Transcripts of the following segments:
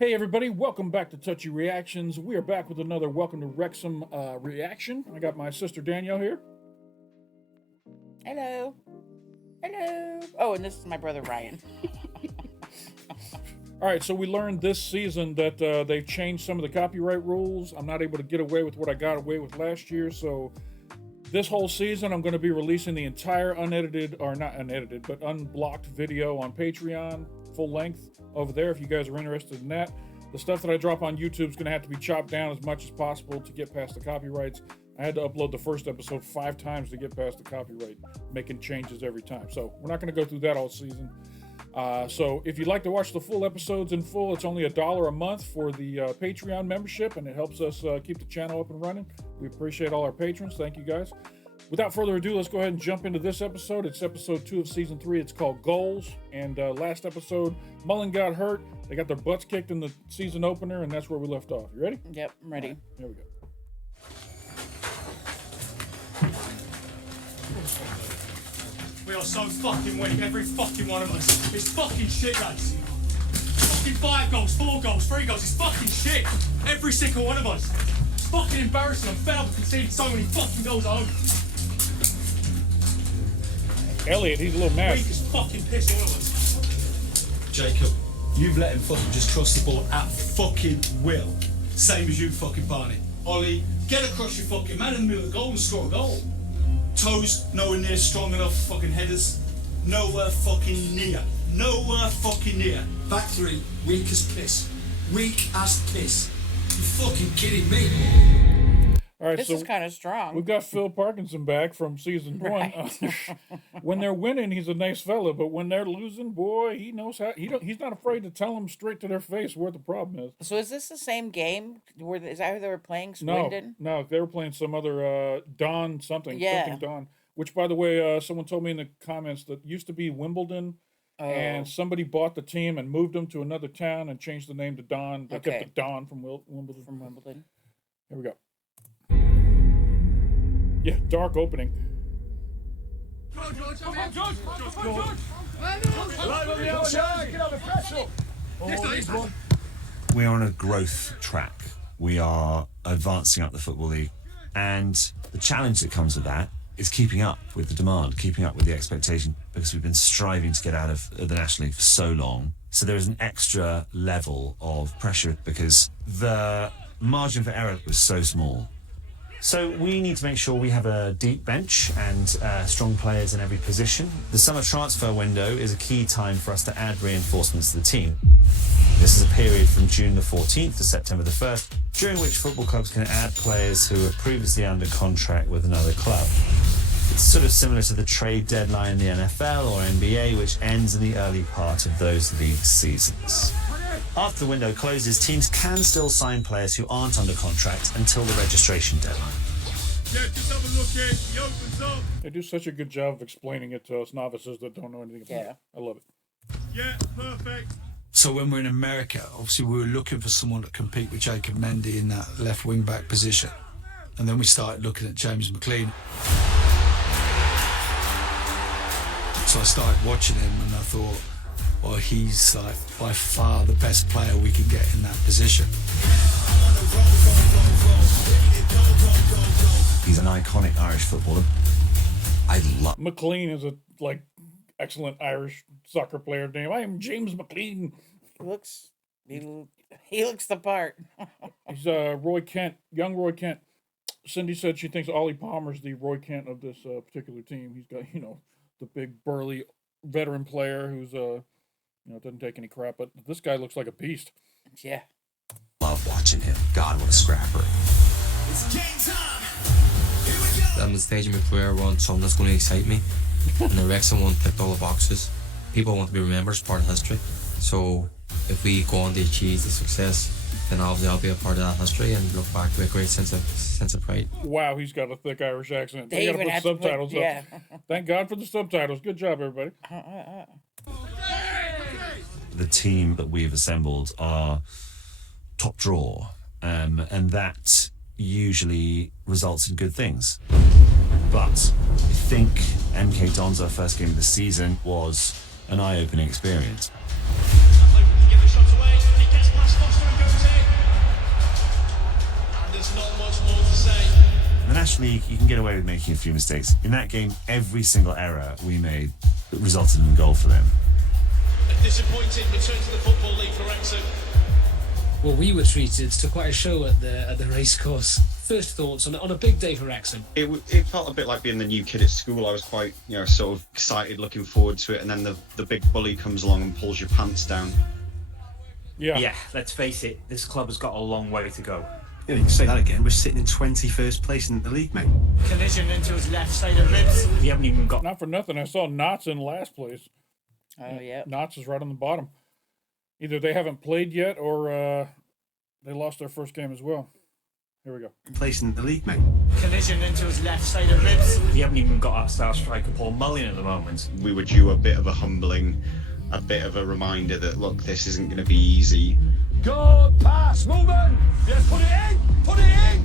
Hey everybody, welcome back to Touchy Reactions. We are back with another Welcome to Wrexham reaction. I got my sister Danielle here. Hello. Hello. Oh, and this is my brother Ryan. All right, so we learned this season that they've changed some of the copyright rules. I'm not able to get away with what I got away with last year, so this whole season I'm going to be releasing the entire unedited, or not unedited, but unblocked video on Patreon, full length over there if you guys are interested in that. The stuff that I drop on YouTube is going to have to be chopped down as much as possible to get past the copyrights. I had to upload the first episode 5 times to get past the copyright, making changes every time. So we're not going to go through that all season. So if you'd like to watch the full episodes in full, it's only $1 a month for the Patreon membership, and it helps us keep the channel up and running. We appreciate all our patrons. Thank you guys. Without further ado, let's go ahead and jump into this episode. It's episode 2 of season 3. It's called Goals. And last episode, Mullen got hurt. They got their butts kicked in the season opener, and that's where we left off. You ready? Yep, I'm ready. Right, here we go. We are so fucking weak, every fucking one of us. It's fucking shit, lads. Fucking 5 goals, 4 goals, 3 goals. It's fucking shit. Every single one of us. It's fucking embarrassing. I'm fed up with conceding so many fucking goals at home. Elliot, he's a little mad. Weak as fucking piss, all of us. Jacob, you've let him fucking just cross the ball at fucking will. Same as you, fucking Barney. Ollie, get across your fucking man in the middle of the goal and score a goal. Toes nowhere near strong enough, fucking headers. Nowhere fucking near. Nowhere fucking near. Back 3, weak as piss. Weak as piss. You fucking kidding me? All right, This so is kind of strong. we've got Phil Parkinson back from season 1. Right. When they're winning, he's a nice fella, but when they're losing, boy, he knows how. He's not afraid to tell them straight to their face where the problem is. So is this the same game? Is that who they were playing? Swindon? No, they were playing some other Don something. Yeah. Something Don. Which, by the way, someone told me in the comments that used to be Wimbledon, and somebody bought the team and moved them to another town and changed the name to Don. They kept the Don from Wimbledon. From Wimbledon. Here we go. Yeah, dark opening. We are on a growth track. We are advancing up the Football League. And the challenge that comes with that is keeping up with the demand, keeping up with the expectation, because we've been striving to get out of the National League for so long. So there is an extra level of pressure because the margin for error was so small. So we need to make sure we have a deep bench and strong players in every position. The summer transfer window is a key time for us to add reinforcements to the team. This is a period from June the 14th to September the 1st, during which football clubs can add players who were previously under contract with another club. It's sort of similar to the trade deadline in the NFL or NBA, which ends in the early part of those league seasons. After the window closes, teams can still sign players who aren't under contract until the registration deadline. Yeah, just have a look here. He opens up. They do such a good job of explaining it to us novices that don't know anything about it. I love it. Yeah, perfect. So when we're in America, obviously we were looking for someone to compete with Jacob Mendy in that left wing back position. And then we started looking at James McLean. So I started watching him and I thought, well, he's like by far the best player we can get in that position. He's an iconic Irish footballer. I love McLean is a excellent Irish soccer player name. I am James McLean. He looks the part. He's Roy Kent, young Roy Kent. Cindy said she thinks Ollie Palmer's the Roy Kent of this particular team. He's got, the big burly veteran player who's doesn't take any crap, but this guy looks like a beast. Yeah. watching him. God, what a scrapper. It's game time. I'm at the stage of my career where I want something that's going to excite me. And the Wrexham one ticked all the boxes. People want to be remembered as part of history. So if we go on to achieve the success, then obviously I'll be a part of that history and look back with a great sense of pride. Wow, he's got a thick Irish accent. They They gotta even put have to put- subtitles yeah. up. Thank God for the subtitles. Good job, everybody. The team that we've assembled are top draw, and that usually results in good things. But I think MK Dons, our first game of the season, was an eye-opening experience. there's not much more to say. In the National League, you can get away with making a few mistakes. In that game, every single error we made resulted in a goal for them. A disappointing return to the Football League for Wrexham. Well, we were treated to quite a show at the racecourse. First thoughts on a big day for Wrexham? It felt a bit like being the new kid at school. I was quite, sort of excited, looking forward to it, and then the big bully comes along and pulls your pants down. Yeah, let's face it, this club has got a long way to go. You can say that again. We're sitting in 21st place in the league, mate. Collision into his left side of ribs. We haven't even got... not for nothing. I saw Knott's in last place. Oh, yeah. Knott's is right on the bottom. Either they haven't played yet or they lost their first game as well. Here we go. Place in the league, mate. Collision into his left side of ribs. We haven't even got our star striker Paul Mullin at the moment. We were due a bit of a humbling, a bit of a reminder that, look, this isn't going to be easy. Good pass, movement. Yes, put it in. Put it in.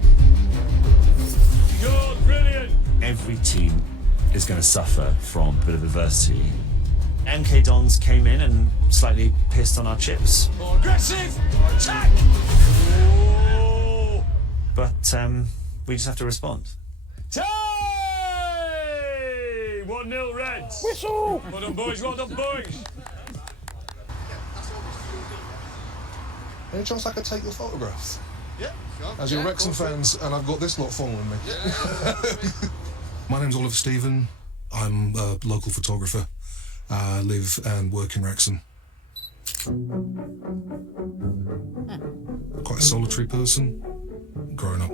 Good, brilliant. Every team is going to suffer from a bit of adversity. MK Dons came in and slightly pissed on our chips. More aggressive. Attack. But we just have to respond. Tie! 1-0 Reds. Whistle! Well done, boys. Well done, boys. Any chance I could take your photographs? Yeah. As you're Wrexham fans, and I've got this lot following me. Yeah. My name's Oliver Stephen. I'm a local photographer. I live and work in Wrexham. Quite a solitary person, growing up.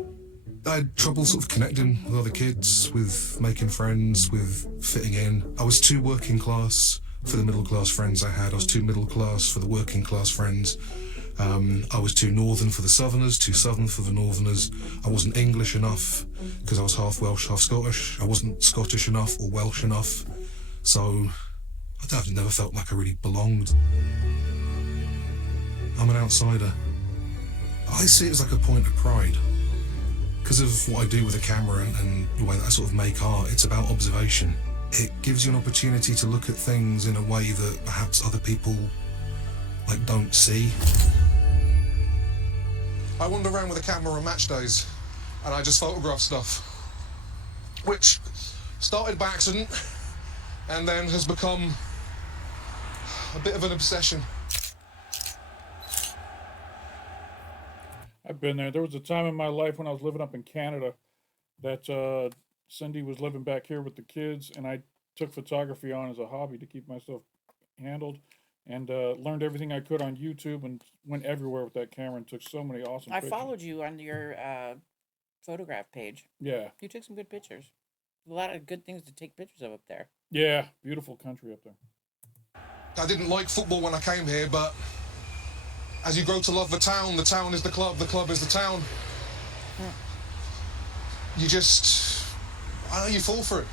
I had trouble sort of connecting with other kids, with making friends, with fitting in. I was too working class for the middle class friends I had. I was too middle class for the working class friends. I was too northern for the southerners, too southern for the northerners. I wasn't English enough because I was half Welsh, half Scottish. I wasn't Scottish enough or Welsh enough. So I've never felt like I really belonged. I'm an outsider. I see it as like a point of pride. Because of what I do with a camera and the way that I sort of make art, it's about observation. It gives you an opportunity to look at things in a way that perhaps other people don't see. I wander around with a camera on match days and I just photograph stuff, which started by accident and then has become a bit of an obsession. I've been there. There was a time in my life when I was living up in Canada that Cindy was living back here with the kids, and I took photography on as a hobby to keep myself handled, and learned everything I could on YouTube and went everywhere with that camera and took so many awesome I pictures. followed you on your photograph page. Yeah. You took some good pictures. A lot of good things to take pictures of up there. Yeah. Beautiful country up there. I didn't like football when I came here, but as you grow to love the town is the club is the town. You just, you fall for it.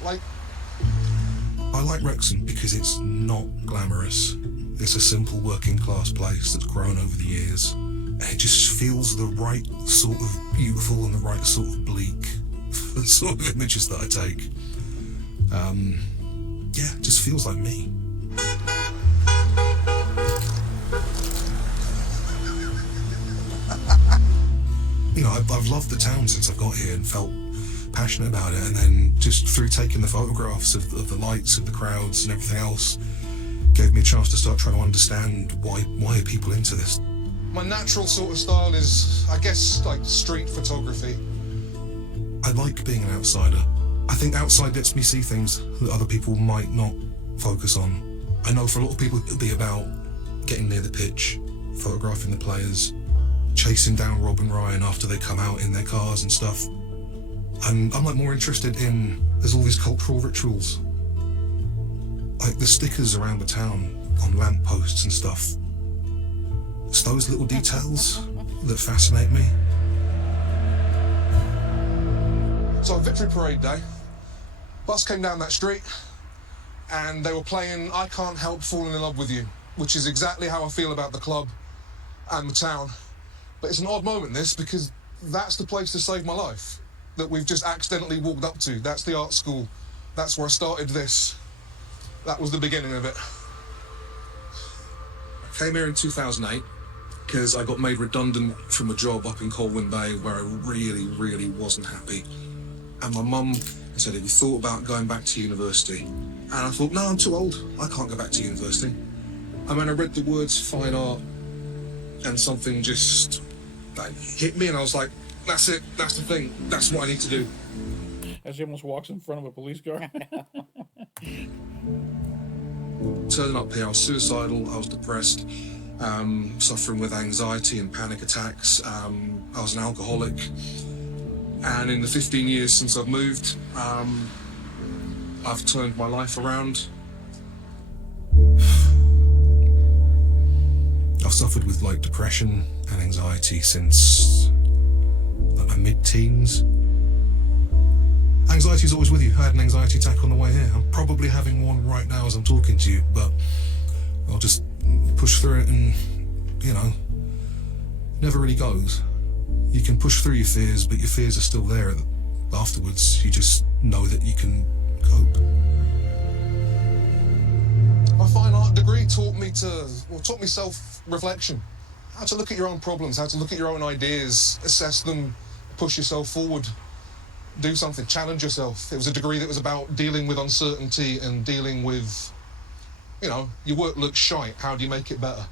I like Wrexham because it's not glamorous. It's a simple working class place that's grown over the years. And it just feels the right sort of beautiful and the right sort of bleak for the sort of images that I take. It just feels like me. I've loved the town since I got here and felt passionate about it, and then just through taking the photographs of the lights, of the crowds and everything else, gave me a chance to start trying to understand why are people into this. My natural sort of style is, I guess, street photography. I like being an outsider. I think outside lets me see things that other people might not focus on. I know for a lot of people it'll be about getting near the pitch, photographing the players, chasing down Rob and Ryan after they come out in their cars and stuff. And I'm more interested in, there's all these cultural rituals. The stickers around the town on lamp posts and stuff. It's those little details that fascinate me. So Victory Parade Day, bus came down that street and they were playing I Can't Help Falling in Love with You, which is exactly how I feel about the club and the town. But it's an odd moment, this, because that's the place to save my life that we've just accidentally walked up to. That's the art school. That's where I started this. That was the beginning of it. I came here in 2008. because I got made redundant from a job up in Colwyn Bay where I really, really wasn't happy. And my mum said, have you thought about going back to university? And I thought, no, I'm too old. I can't go back to university. And then I read the words fine art and something just hit me and I was like, that's it, that's the thing, that's what I need to do. As he almost walks in front of a police car. Turning up here, I was suicidal, I was depressed, suffering with anxiety and panic attacks. I was an alcoholic. And in the 15 years since I've moved, I've turned my life around. I've suffered with like depression and anxiety since like my mid-teens. Anxiety's always with you. I had an anxiety attack on the way here. I'm probably having one right now as I'm talking to you, but I'll just push through it and, you know, never really goes. You can push through your fears, but your fears are still there afterwards. You just know that you can cope. My fine art degree taught me self-reflection. How to look at your own problems, how to look at your own ideas, assess them, push yourself forward, do something, challenge yourself. It was a degree that was about dealing with uncertainty and dealing with, you know, your work looks shite, how do you make it better?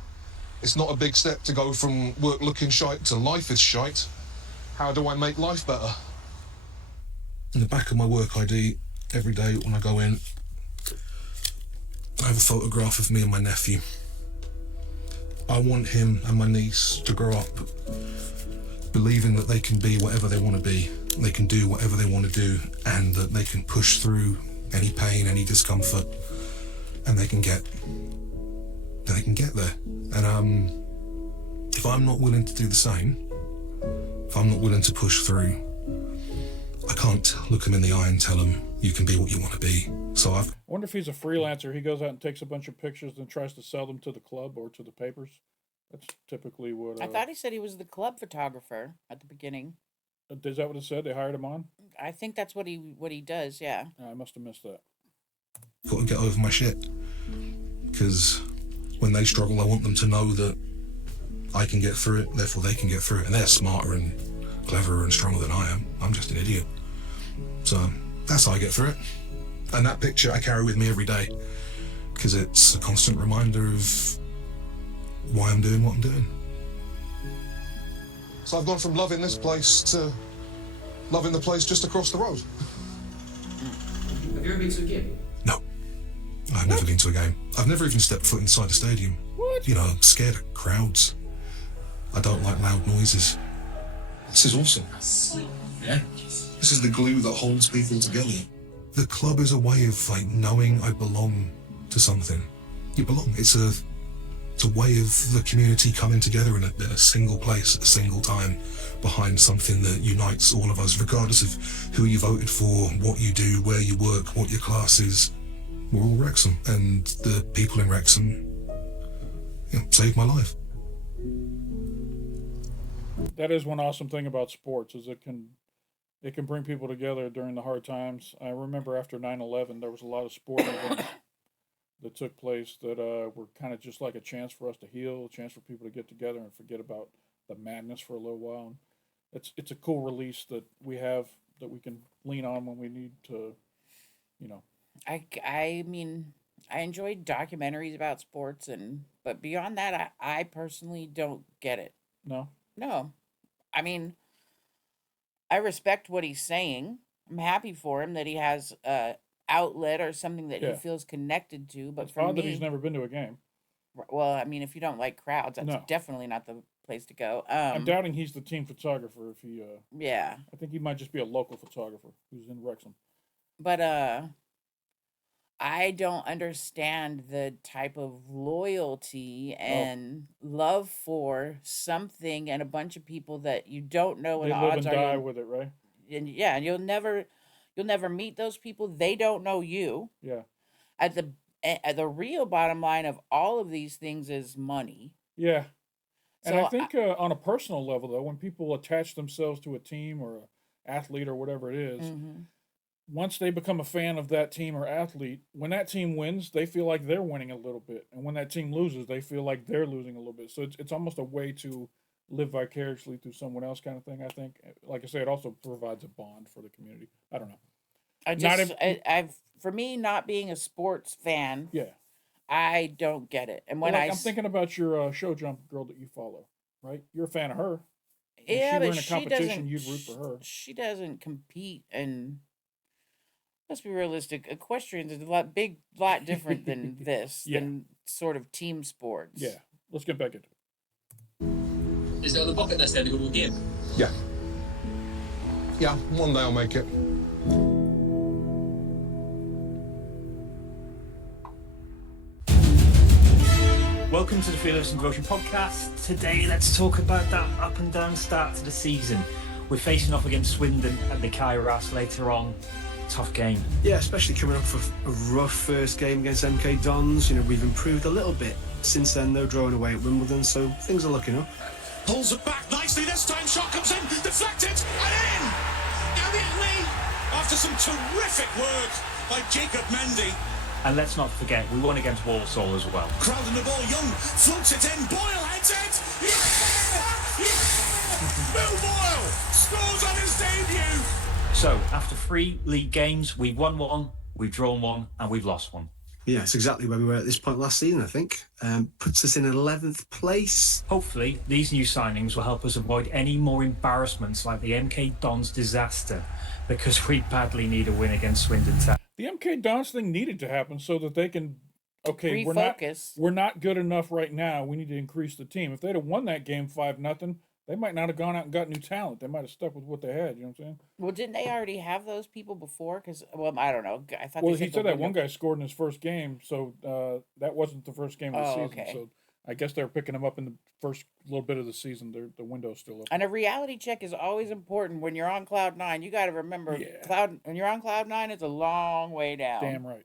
It's not a big step to go from work looking shite to life is shite. How do I make life better? In the back of my work ID, every day when I go in, I have a photograph of me and my nephew. I want him and my niece to grow up believing that they can be whatever they want to be, they can do whatever they want to do, and that they can push through any pain, any discomfort, and they can get there. And if I'm not willing to do the same, if I'm not willing to push through, I can't look them in the eye and tell them you can be what you want to be. So I wonder if he's a freelancer. He goes out and takes a bunch of pictures and tries to sell them to the club or to the papers. That's typically what... I thought he said he was the club photographer at the beginning. Is that what it said? They hired him on? I think that's what he does, yeah. I must have missed that. Got to get over my shit. Because when they struggle, I want them to know that I can get through it, therefore they can get through it. And they're smarter and cleverer and stronger than I am. I'm just an idiot. So that's how I get through it. And that picture I carry with me every day because it's a constant reminder of why I'm doing what I'm doing. So I've gone from loving this place to loving the place just across the road. Have you ever been to a game? No. I've never been to a game. I've never even stepped foot inside a stadium. What? You know, I'm scared of crowds. I don't like loud noises. This is awesome. Yeah. This is the glue that holds people together. The club is a way of like knowing I belong to something. You belong. It's a way of the community coming together in a single place at a single time behind something that unites all of us, regardless of who you voted for, what you do, where you work, what your class is. We're all Wrexham, and the people in Wrexham, you know, saved my life. That is one awesome thing about sports, is it can bring people together during the hard times. I remember after 9/11, there was a lot of sporting events that took place that were kind of just like a chance for us to heal, a chance for people to get together and forget about the madness for a little while. And it's a cool release that we have that we can lean on when we need to, you know. I mean, I enjoy documentaries about sports, but beyond that, I personally don't get it. No? No. I mean, I respect what he's saying. I'm happy for him that he has outlet or something that he feels connected to. But it's for odd me, that he's never been to a game. Well, I mean, if you don't like crowds, that's No. definitely not the place to go. I'm doubting he's the team photographer. If he, yeah, I think he might just be a local photographer who's in Wrexham. but I don't understand the type of loyalty and love for something and a bunch of people that you don't know what They the live odds and are. die with it, right? And yeah, and you'll never meet those people. They don't know you. Yeah. At the real bottom line of all of these things is money. Yeah. And So I think on a personal level, though, when people attach themselves to a team or an athlete or whatever it is, Mhm. once they become a fan of that team or athlete, when that team wins, they feel like they're winning a little bit, and when that team loses, they feel like they're losing a little bit. So it's almost a way to live vicariously through someone else, kind of thing. I think, like I say, it also provides a bond for the community. I don't know. I've for me, not being a sports fan, Yeah. I don't get it. And when I'm thinking about your show jump girl that you follow, right? You're a fan of her. If yeah, she were but in a she competition, doesn't. you'd root for her. She doesn't compete, and let's be realistic. Equestrians is a lot different than this, Yeah. than sort of team sports. Yeah. Let's get back into it. Is it on the bucket list then to go to a game? Yeah. Yeah, one day I'll make it. Welcome to the Fearless and Devotion podcast. Today, let's talk about that up and down start to the season. We're facing off against Swindon at the Kairos later on. Tough game. Yeah, especially coming up for a rough first game against MK Dons. You know, we've improved a little bit since then, though, drawing away at Wimbledon, so things are looking up. Pulls it back nicely this time. Shot comes in, deflected, and in! Elliot Lee, after some terrific work by Jacob Mendy. And let's not forget, we won against Walsall as well. Crowding the ball, Young floats it in, Boyle heads it! Yeah! Yeah! Bill Boyle scores on his debut! So, after 3 league games, we've won 1, we've drawn 1, and we've lost 1. Yeah, it's exactly where we were at this point last season, I think. Puts us in 11th place. Hopefully, these new signings will help us avoid any more embarrassments like the MK Dons disaster, because we badly need a win against Swindon Town. The MK Dons thing needed to happen so that they can, okay, refocus. we're not good enough right now. We need to increase the team. If they'd have won that game 5-0, they might not have gone out and got new talent. They might have stuck with what they had. You know what I'm saying? Well, didn't they already have those people before? Because, well, I don't know. I thought. Well, they he said that one guy scored in his first game, so that wasn't the first game of the season. Okay. So I guess they're picking him up in the first little bit of the season. The window's still open. And a reality check is always important when you're on cloud 9. You got to remember, when you're on cloud 9, it's a long way down. Damn right.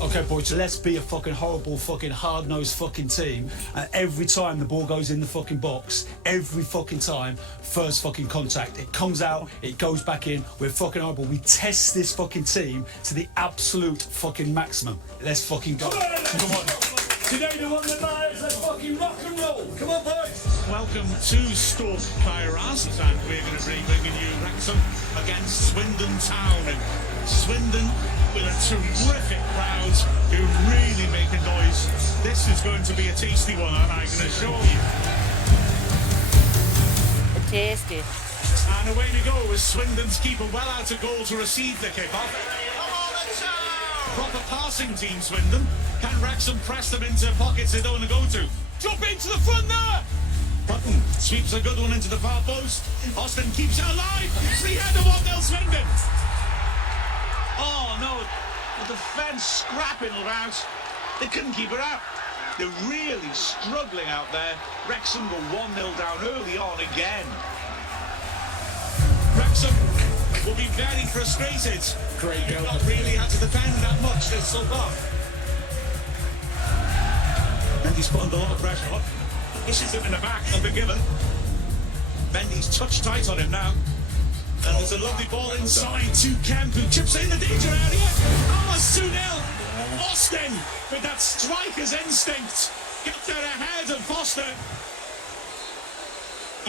Okay, boys, so let's be a fucking horrible, fucking hard-nosed fucking team. And every time the ball goes in the fucking box, every fucking time, first fucking contact, it comes out, it goes back in. We're fucking horrible. We test this fucking team to the absolute fucking maximum. Let's fucking go. Come on. Today they won the lives, let's fucking rock and roll. Come on, boys. Welcome to Stoke Kairos, and we're going to be bringing you Wrexham against Swindon Town. And Swindon with a terrific crowd who really make a noise. This is going to be a tasty one, and I can assure you. Tasty. And away we go with Swindon's keeper well out of goal to receive the kick-off. Proper passing team, Swindon. Can Wrexham press them into pockets they don't want to go to? Drop into the front there! Button sweeps a good one into the far post. Austin keeps it alive. Free header 1-0 Swindon. Oh no, the defence scrapping around. They couldn't keep it out. They're really struggling out there. Wrexham go 1-0 down early on again. Wrexham will be very frustrated. They've not really had to defend that much this so far. Mendy's put under a lot of pressure on. Issues him in the back, they'll be given. Mendy's touched tight on him now. And there's a lovely ball inside to Kemp, who chips in the danger area. Oh, it's 2-0. Austin, with that striker's instinct, got there ahead of Foster.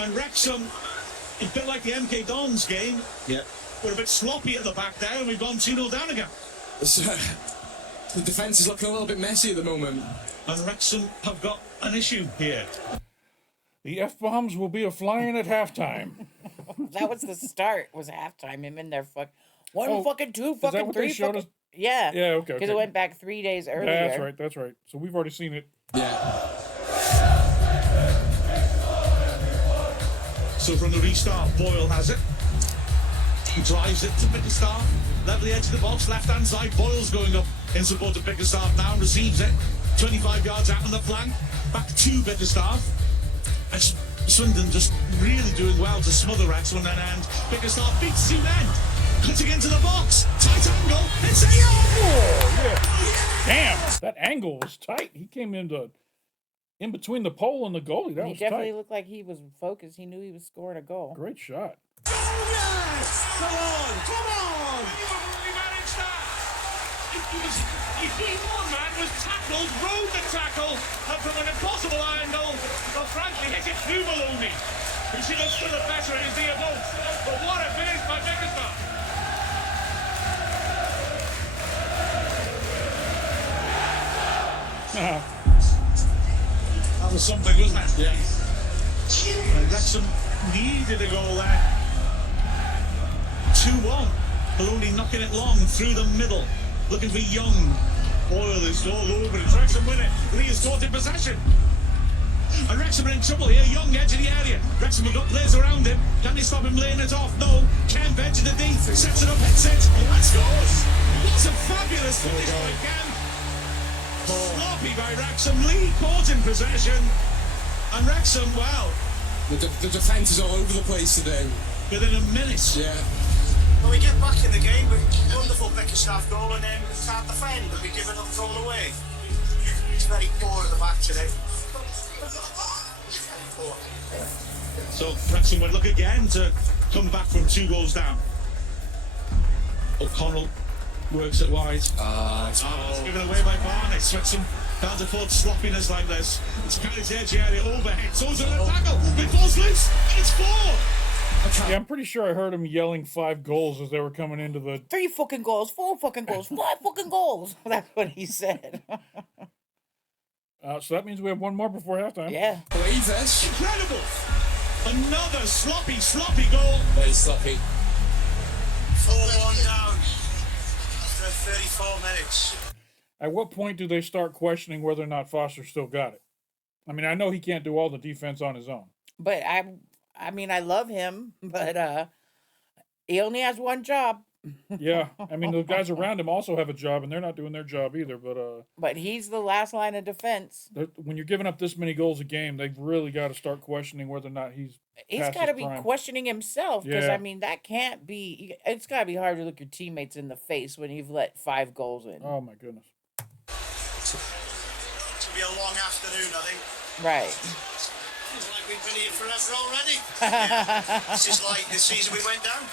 And Wrexham, a bit like the MK Dons game. Yeah. We're a bit sloppy at the back there, and we've gone 2-0 down again. The defence is looking a little bit messy at the moment. And Wrexham have got an issue here. The F-bombs will be a-flying at halftime. That was the start, was halftime. Him in there, fucking 2, is that fucking what 3, they showed fucking... us? Yeah. Yeah, okay. Because it went back 3 days earlier. Yeah, that's right. So we've already seen it. Yeah. So from the restart, Boyle has it. He drives it to Bickerstaff. Level the edge of the box, left-hand side. Boyle's going up in support of Bickerstaff now. Receives it. 25 yards out on the flank. Back to Bickerstaff. And Swindon just really doing well to smother Wrexham, and Bickerstaff beats 2 men. Cutting into the box. Tight angle. It's a Oh, yeah. Damn, that angle was tight. He came in between the pole and the goalie. That He was definitely tight. looked like he was focused. He knew he was scoring a goal. Great shot. Yes! Come on! Come on! We managed that! One man was tackled, rode the tackle, and from an impossible angle, but frankly hit it through Maloney. He should have stood it better in his dear boat. But what a finish by Bickersman! That was something, wasn't it? Yeah. And Wrexham needed a goal there. 2-1. Maloney knocking it long through the middle. Looking for Young. Boyle is all over it. Wrexham win it. Lee is caught in possession. And Wrexham are in trouble here. Young edge of the area. Wrexham have got players around him. Can they stop him laying it off? No. Kemp edge of the D. Sets it up, hits it. And scores. That's a fabulous finish by Kemp. Sloppy by Wrexham. Lee caught in possession. And Wrexham, well, The defence is all over the place today. within a minute. Yeah. Well, we get back in the game with wonderful Bickerstaff goal and then we can't defend and we give another goal away. It's very poor at the back today. Poor. So Wrexham would look again to come back from 2 goals down. O'Connell works it wide. It's given away by Barney. Wrexham can't afford sloppiness like this. It's carried edge area overhead. So's in the tackle. It falls loose and it's 4. Yeah, I'm pretty sure I heard him yelling 5 goals as they were coming into the... 3 fucking goals, 4 fucking goals, 5 fucking goals. That's what he said. So that means we have one more before halftime. Yeah. Believe this. Incredible. Another sloppy goal. Very sloppy. 4-1 down after 34 minutes. At what point do they start questioning whether or not Foster still got it? I mean, I know he can't do all the defense on his own. But I mean, I love him, but he only has one job. Yeah, I mean, the guys around him also have a job, and they're not doing their job either. But he's the last line of defense. When you're giving up this many goals a game, they've really got to start questioning whether or not he's got to be questioning himself because, Yeah. I mean, that can't be... It's got to be hard to look your teammates in the face when you've let 5 goals in. Oh, my goodness. It's going to be a long afternoon, I think. Right. Feels like we've been here forever already. This is like the season we went down.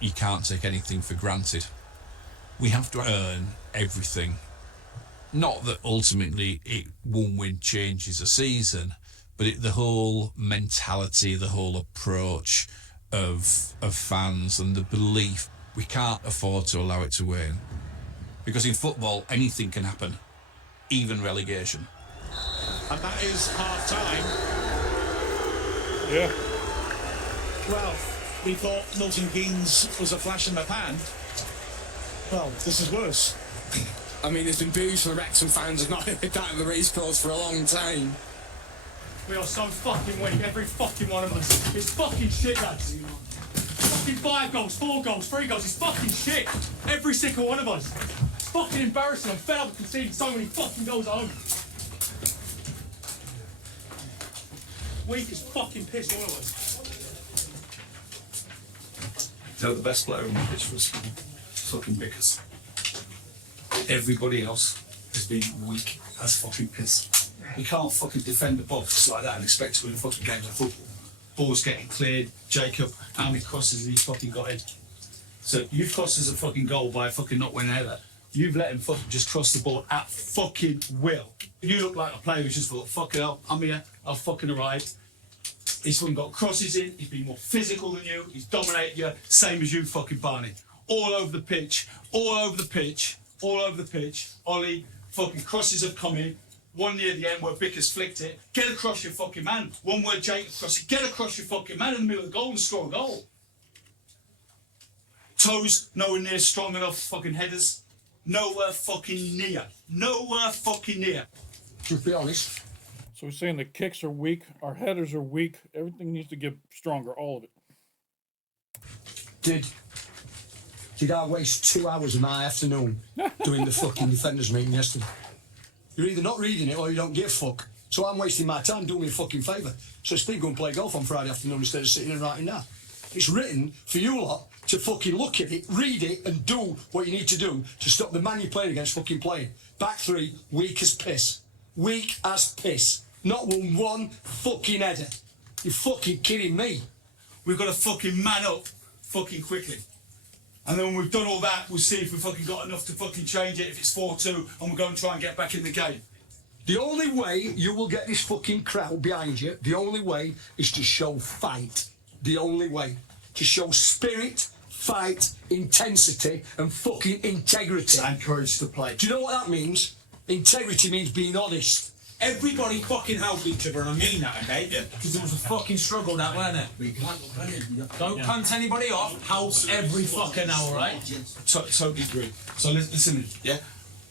You can't take anything for granted. We have to earn everything. Not that ultimately it one win changes a season, but the whole mentality, the whole approach of fans and the belief we can't afford to allow it to wane. Because in football, anything can happen, even relegation. And that is half time. Yeah. Well, we thought Milton Keynes was a flash in the pan. Well, this is worse. I mean, there's been boos for the Wrexham fans have not heard that in the racecourse for a long time. We are so fucking weak, every fucking one of us. It's fucking shit, lads. Fucking 5 goals, 4 goals, 3 goals, it's fucking shit. Every single one of us. It's fucking embarrassing. I'm fed up with conceding so many fucking goals at home. Weak as fucking piss, all of us. So the best player on the pitch was fucking Bickers. Everybody else has been weak as fucking piss. You can't fucking defend the box like that and expect to win a fucking game of football. Ball's getting cleared. Jacob, how many crosses has he fucking got in? So you've cost us a fucking goal by a fucking not winning header. You've let him fucking just cross the ball at fucking will. You look like a player who's just thought, fuck it up, I'm here, I've fucking arrived. He's fucking got crosses in, he's been more physical than you, he's dominated you, same as you fucking Barney. All over the pitch, all over the pitch, all over the pitch. Ollie, fucking crosses have come in. One near the end where Vickers flicked it. Get across your fucking man. One where Jake across it. Get across your fucking man in the middle of the goal and score a goal. Toes nowhere near strong enough fucking headers. Nowhere fucking near. Nowhere fucking near. Just be honest. So we're saying the kicks are weak, our headers are weak, everything needs to get stronger, all of it. Did I waste 2 hours of my afternoon doing the fucking defenders meeting yesterday? You're either not reading it or you don't give a fuck. So I'm wasting my time. Do me a fucking favour. So speak, go and play golf on Friday afternoon instead of sitting and writing that. It's written for you lot to fucking look at it, read it, and do what you need to do to stop the man you're playing against fucking playing. Back three, weak as piss. Weak as piss. Not one fucking header. You're fucking kidding me. We've got to fucking man up fucking quickly. And then when we've done all that, we'll see if we've fucking got enough to fucking change it, if it's 4-2, and we'll go and try and get back in the game. The only way you will get this fucking crowd behind you, the only way is to show fight. The only way. To show spirit, fight, intensity, and fucking integrity. And courage to play. Do you know what that means? Integrity means being honest. Everybody fucking helped each other, and I mean that, okay? Yeah. Because it was a fucking struggle, that, wasn't it? Don't punt anybody off. Help every fucking hour, right? Totally agree. So listen, yeah?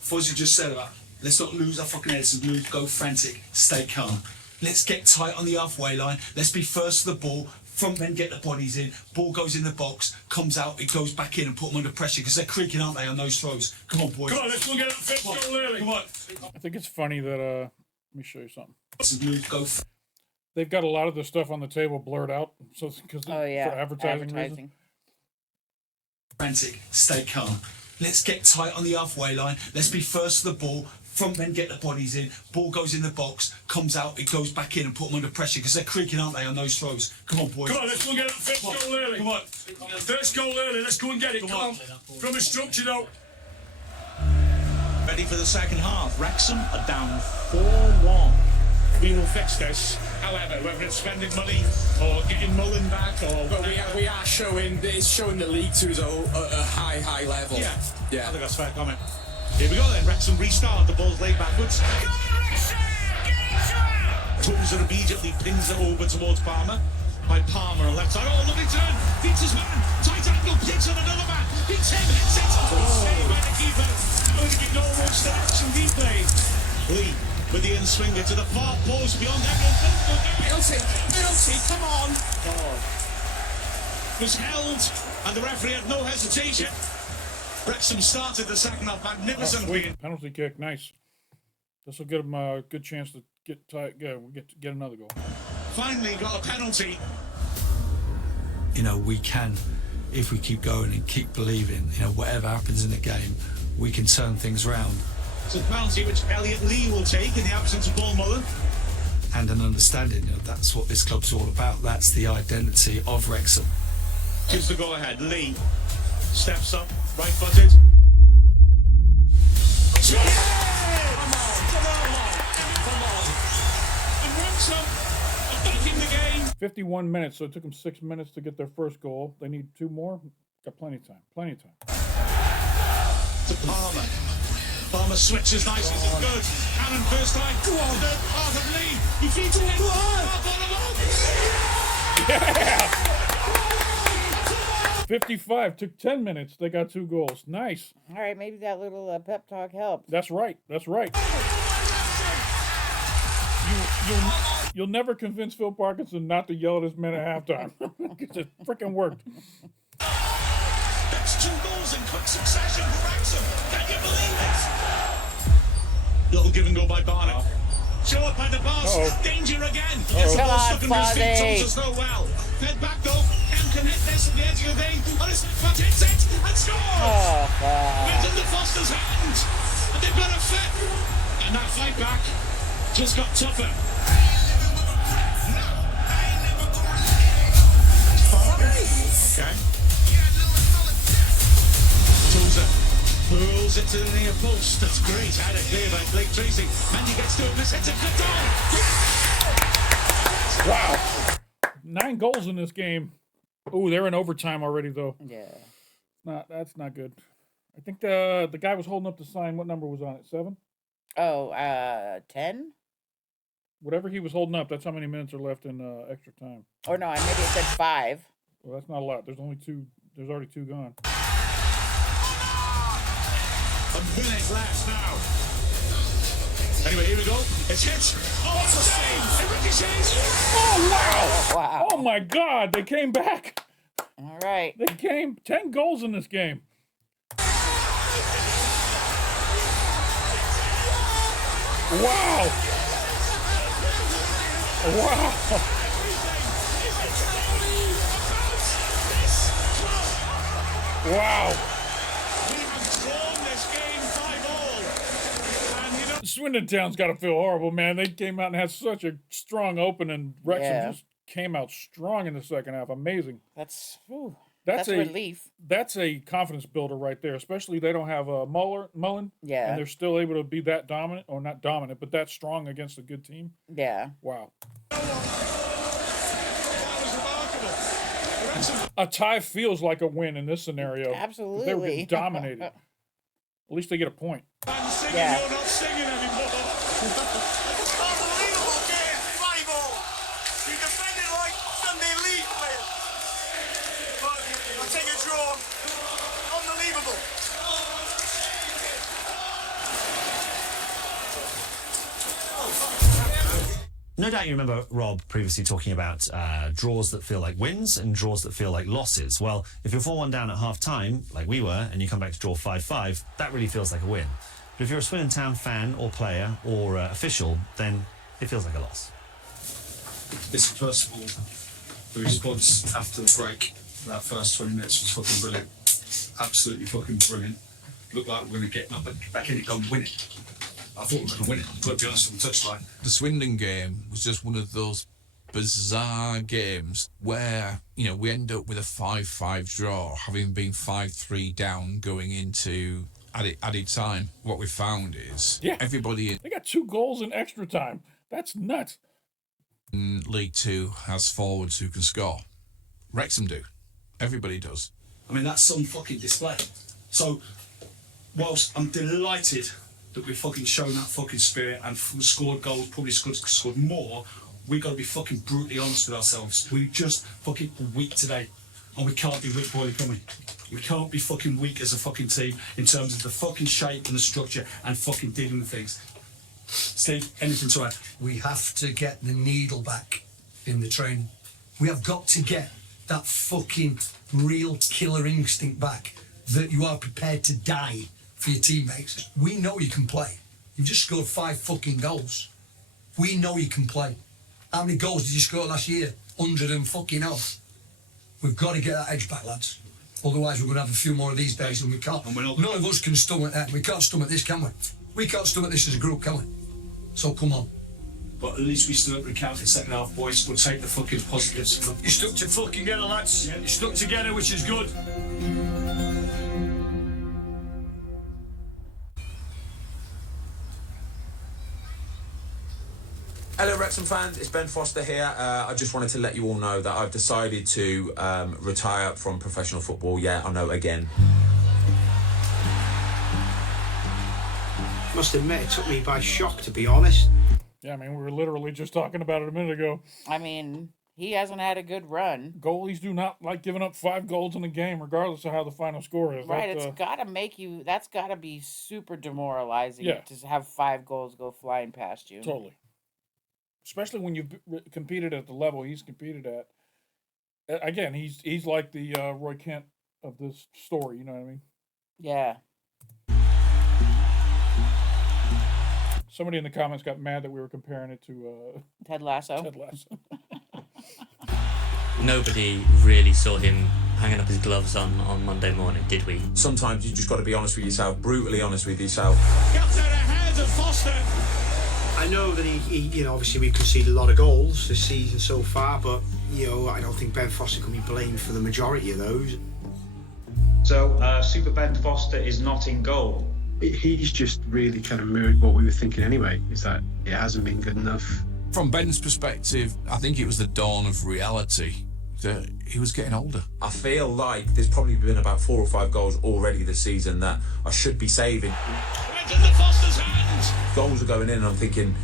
What you just said about, let's not lose our fucking heads, go frantic, stay calm. Let's get tight on the halfway line. Let's be first to the ball. Front men get the bodies in. Ball goes in the box, comes out, it goes back in and put them under pressure because they're creaking, aren't they, on those throws? Come on, boys. Come on, let's go get it. Let's go early. Come on. I think it's funny that let me show you something. Go. They've got a lot of the stuff on the table blurred out, so because Oh yeah, for advertising reasons. Frantic, stay calm. Let's get tight on the halfway line. Let's be first to the ball. Front men get the bodies in. Ball goes in the box, comes out, it goes back in and put them under pressure because they're creaking, aren't they, on those throws? Come on, boys. Come on, let's go get it. First goal early. Come on. First goal early. Let's go and get it. Come on. From a structure though. Ready for the second half. Wrexham are down 4-1. We will fix this. However, whether it's spending money or getting Mullen back or... But we are showing, it's showing the League Two is a high level. Yeah. Yeah. I think that's a fair comment. Here we go then. Wrexham restart. The ball's laid backwards. Tozer immediately pins it over towards Palmer. By Palmer on left side. Oh, lovely turn. Beats his man. Tight angle. Hits on another man. Hits him. Hits it. Saved by the keeper. Going to be no more action replay. Lee with the in-swinger to the far post beyond everyone. Penalty, come on. Was held and the referee had no hesitation. Wrexham started the second half magnificently. Penalty kick, nice. This will give them a good chance to get tight. Get another goal. Finally got a penalty. You know, we can, if we keep going and keep believing, you know, whatever happens in the game, we can turn things around. It's a penalty which Elliot Lee will take in the absence of Paul Mullen. And an understanding, you know, that's what this club's all about. That's the identity of Wrexham. Gives the go ahead. Lee steps up, right-footed. And Wrexham are back in the game. 51 minutes, so it took them 6 minutes to get their first goal. They need 2 more. Got plenty of time. Plenty of time. To Palmer. Palmer switches nice. This is good. Cannon first time. Go on. The path of Lee. He feeds it in. Go on. Yeah. 55 took 10 minutes. They got 2 goals. Nice. All right, maybe that little pep talk helped. That's right. That's right. You'll never convince Phil Parkinson not to yell at his men at halftime. It freaking worked. That's 2 goals in quick succession for Wrexham. Can you believe it? Little give and go by Barnett. Show up by the pass. Danger again. Gets the ball stuck under his feet. Thompson's no well. Fed back though. Can hit this at the edge of the thing. On his foot hits it and scores. It's in the Foster's hand. And they've got a fit. And that fight back just got tougher. Okay. Tozer pulls it to the near post. That's great. Had it clear by Blake Tracy. Mendy gets to him. It's a good goal. Wow. 9 goals in this game. Oh, they're in overtime already, though. Yeah. That's not good. I think the guy was holding up the sign. What number was on it? 7? Oh, 10? Whatever he was holding up, that's how many minutes are left in extra time. Or no, maybe it said 5. Well, that's not a lot. There's only 2. There's already 2 gone. A minute left now. Anyway, here we go. It's hit. Oh, it's a save. It ricochets. Oh, wow. Wow. Oh, my God. They came back. All right. They came 10 goals in this game. Wow. Wow. Wow. Swindon Town's got to feel horrible, man. They came out and had such a strong opening. Wrexham just came out strong in the second half. Amazing. That's a relief. That's a confidence builder right there, especially they don't have a Mullen. Yeah. And they're still able to be that dominant, or not dominant, but that strong against a good team. Yeah. Wow. A tie feels like a win in this scenario. Absolutely. They were getting dominated. At least they get a point. Yeah. You're not singing anymore. Unbelievable game. Volleyball. You defended like Sunday League players. But I'll take a draw. Unbelievable. No doubt you remember Rob previously talking about draws that feel like wins and draws that feel like losses. Well, if you're 4-1 down at half-time, like we were, and you come back to draw 5-5, that really feels like a win. But if you're a Swindon Town fan or player or official, then it feels like a loss. Listen, first of all, the response after the break, that first 20 minutes was fucking brilliant. Absolutely fucking brilliant. Looked like we're going to get back in it and win it. I thought we were going to win it, but to be honest, from the touchline. The Swindon game was just one of those bizarre games where, you know, we end up with a 5-5 draw, having been 5-3 down going into added time. What we found is everybody They got 2 goals in extra time. That's nuts. in League Two has forwards who can score. Wrexham do. Everybody does. I mean, that's some fucking display. So, whilst I'm delighted that we've fucking shown that fucking spirit and scored goals, probably scored more, we got to be fucking brutally honest with ourselves. We just fucking weak today, and we can't be weak, boy, can we? We can't be fucking weak as a fucking team in terms of the fucking shape and the structure and fucking dealing with things. Steve, anything to add? We have to get the needle back in the training. We have got to get that fucking real killer instinct back, that you are prepared to die for your teammates. We know you can play. You've just scored 5 fucking goals. We know you can play. How many goals did you score last year? 100 and fucking off. We've got to get that edge back, lads. Otherwise, we're going to have a few more of these days, and we can't. And none of us can stomach that. We can't stomach this, can we? We can't stomach this as a group, can we? So come on. But at least we stood up and counted second half, boys. We'll take the fucking positives. You stuck to fucking together, lads. Yeah. You stuck together, which is good. Hello Wrexham fans, it's Ben Foster here. I just wanted to let you all know that I've decided to retire from professional football. Yeah, I know, again. Must admit, it took me by shock, to be honest. Yeah, I mean, we were literally just talking about it a minute ago. I mean, he hasn't had a good run. Goalies do not like giving up 5 goals in a game, regardless of how the final score is. Right, it's got to make you, that's got to be super demoralizing to have 5 goals go flying past you. Totally. Especially when you've competed at the level he's competed at. Again, he's like the Roy Kent of this story, you know what I mean? Yeah. Somebody in the comments got mad that we were comparing it to Ted Lasso. Ted Lasso. Nobody really saw him hanging up his gloves on Monday morning, did we? Sometimes you just got to be honest with yourself, brutally honest with yourself. Got to the head of Foster. I know that he obviously we've conceded a lot of goals this season so far, but, I don't think Ben Foster can be blamed for the majority of those. So, Super Ben Foster is not in goal. He's just really kind of mirrored what we were thinking anyway, is that it hasn't been good enough. From Ben's perspective, I think it was the dawn of reality that he was getting older. I feel like there's probably been about 4 or 5 goals already this season that I should be saving. Into the Foster's hands. Goals are going in and I'm thinking,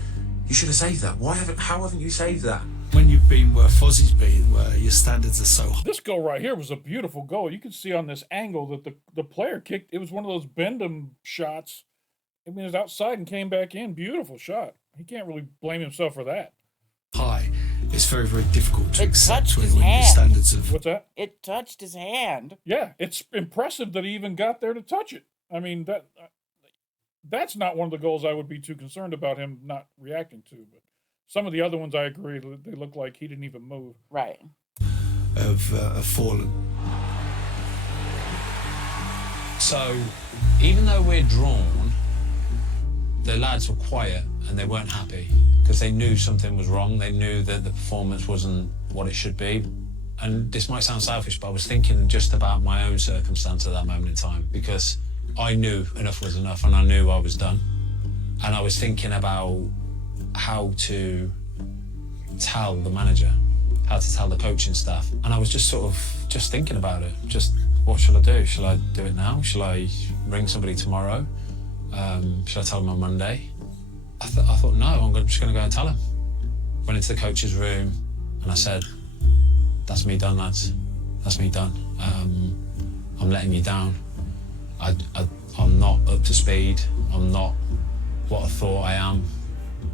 you should have saved that. How haven't you saved that? When you've been where Fozzie's been, where your standards are so high. This goal right here was a beautiful goal. You can see on this angle that the player kicked. It was one of those bend 'em shots. I mean, it was outside and came back in. Beautiful shot. He can't really blame himself for that. High. It's very, very difficult to It accept touched when his your hand. standards of... What's that? It touched his hand. Yeah, it's impressive that he even got there to touch it. I mean, that's not one of the goals I would be too concerned about him not reacting to. But some of the other ones, I agree, they look like he didn't even move. Right. Have fallen. So, even though we're drawn, the lads were quiet and they weren't happy because they knew something was wrong. They knew that the performance wasn't what it should be. And this might sound selfish, but I was thinking just about my own circumstance at that moment in time, because I knew enough was enough and I knew I was done. And I was thinking about how to tell the manager, how to tell the coaching staff. And I was just thinking about it. Just, what shall I do? Shall I do it now? Shall I ring somebody tomorrow? Shall I tell them on Monday? I thought, no, I'm just going to go and tell him. Went into the coach's room and I said, that's me done, lads. That's me done. I'm letting you down. I'm not up to speed. I'm not what I thought I am.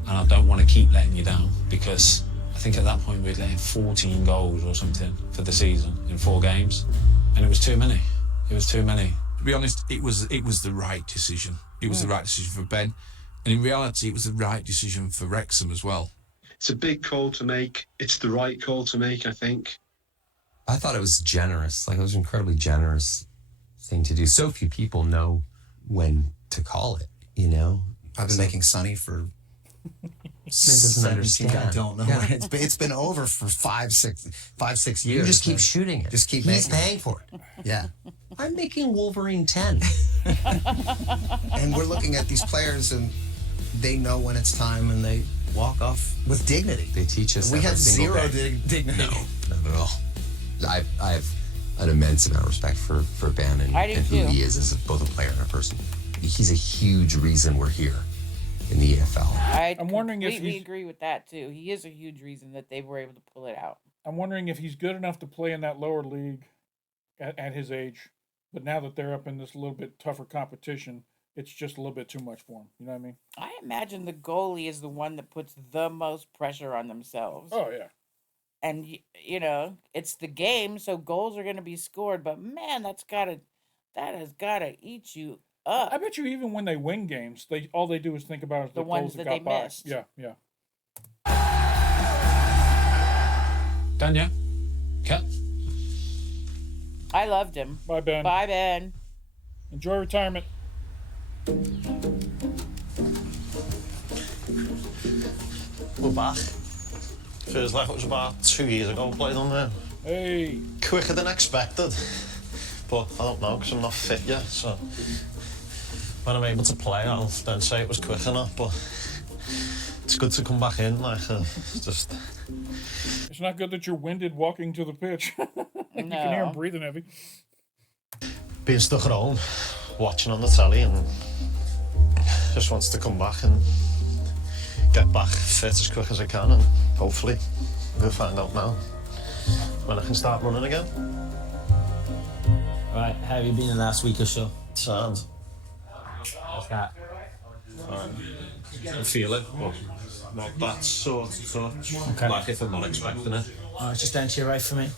And I don't want to keep letting you down, because I think at that point we'd let in 14 goals or something for the season in 4 games. And it was too many. It was too many. To be honest, it was the right decision. It was the right decision for Ben. And in reality, it was the right decision for Wrexham as well. It's a big call to make. It's the right call to make, I think. I thought it was generous. Like, it was an incredibly generous thing to do. So few people know when to call it, you know? I've been making Sonny for... doesn't understand. I don't know. Yeah. It's been over for 5-6 years. You just keep shooting it. Just keep He's making paying for it. Yeah. I'm making Wolverine 10. And we're looking at these players and they know when it's time and they walk off with dignity. They teach us. We have zero dignity. No, not at all. I have an immense amount of respect for Ben and who he is as both a player and a person. He's a huge reason we're here in the EFL. I'm wondering if we agree with that too. He is a huge reason that they were able to pull it out. I'm wondering if he's good enough to play in that lower league at his age, but now that they're up in this little bit tougher competition, it's just a little bit too much for him. You know what I mean? I imagine the goalie is the one that puts the most pressure on themselves. Oh, yeah. And, you know, it's the game, so goals are going to be scored. But, man, that has got to eat you up. I bet you even when they win games, all they do is think about the ones goals that they got missed. by. Yeah. Done, yeah? Cut. I loved him. Bye, Ben. Bye, Ben. Enjoy retirement. We're back. Feels like it was about 2 years ago we played on there. Hey. Quicker than expected. But I don't know, because I'm not fit yet, so when I'm able to play, I'll then say it was quick enough, but it's good to come back in, just... It's not good that you're winded walking to the pitch. You can hear him breathing heavy. Being stuck at home, watching on the telly, and just wants to come back and get back fit as quick as I can, and hopefully we'll find out now when I can start running again. Right, how have you been in the last week or so? Sound. What's that? I feel it, but not that sort of touch. Okay. Like if I'm not expecting it. Alright, just down to your right for me.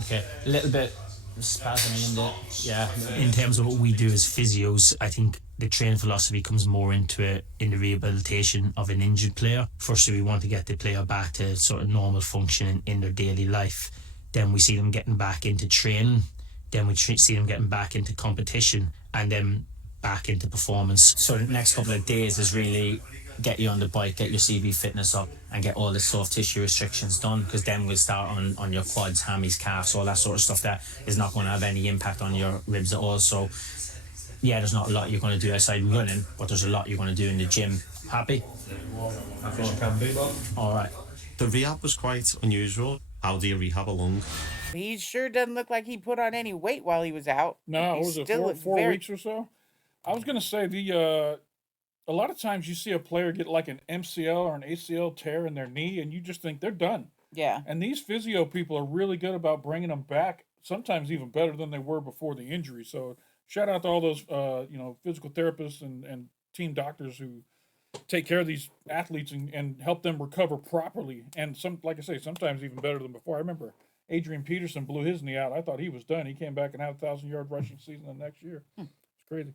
Okay, a little bit spasming in there. Yeah. In terms of what we do as physios, I think the training philosophy comes more into it in the rehabilitation of an injured player. Firstly, we want to get the player back to sort of normal function in their daily life. Then we see them getting back into training. Then we see them getting back into competition, and then back into performance. So the next couple of days is really get you on the bike, get your CV fitness up, and get all the soft tissue restrictions done, because then we'll start on your quads, hammies, calves, all that sort of stuff that is not going to have any impact on your ribs at all. So yeah, there's not a lot you're going to do outside running, but there's a lot you're going to do in the gym. Happy? Happy as I can be. All right. The rehab was quite unusual. How do you rehab a lung? He sure doesn't look like he put on any weight while he was out. No, He was it still four very- weeks or so? I was going to say a lot of times you see a player get like an MCL or an ACL tear in their knee, and you just think they're done. Yeah. And these physio people are really good about bringing them back, sometimes even better than they were before the injury. So shout out to all those, physical therapists and team doctors who take care of these athletes and help them recover properly. And like I say, sometimes even better than before. I remember Adrian Peterson blew his knee out. I thought he was done. He came back and had a 1,000-yard rushing season the next year. It's crazy.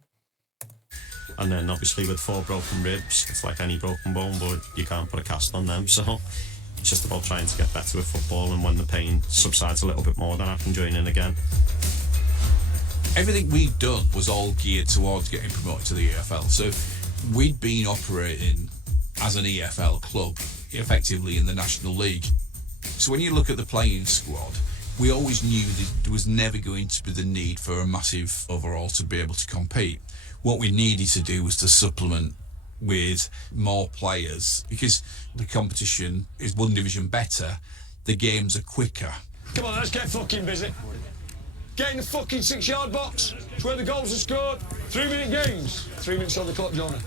And then obviously with 4 broken ribs, it's like any broken bone, but you can't put a cast on them. So it's just about trying to get better with football, and when the pain subsides a little bit more, then I can join in again. Everything we'd done was all geared towards getting promoted to the EFL. So we'd been operating as an EFL club, effectively in the National League. So when you look at the playing squad, we always knew that there was never going to be the need for a massive overhaul to be able to compete. What we needed to do was to supplement with more players, because the competition is one division better, the games are quicker. Come on, let's get fucking busy. Get in the fucking 6-yard box. It's where the goals are scored. 3-minute games. 3 minutes on the clock, Jonah.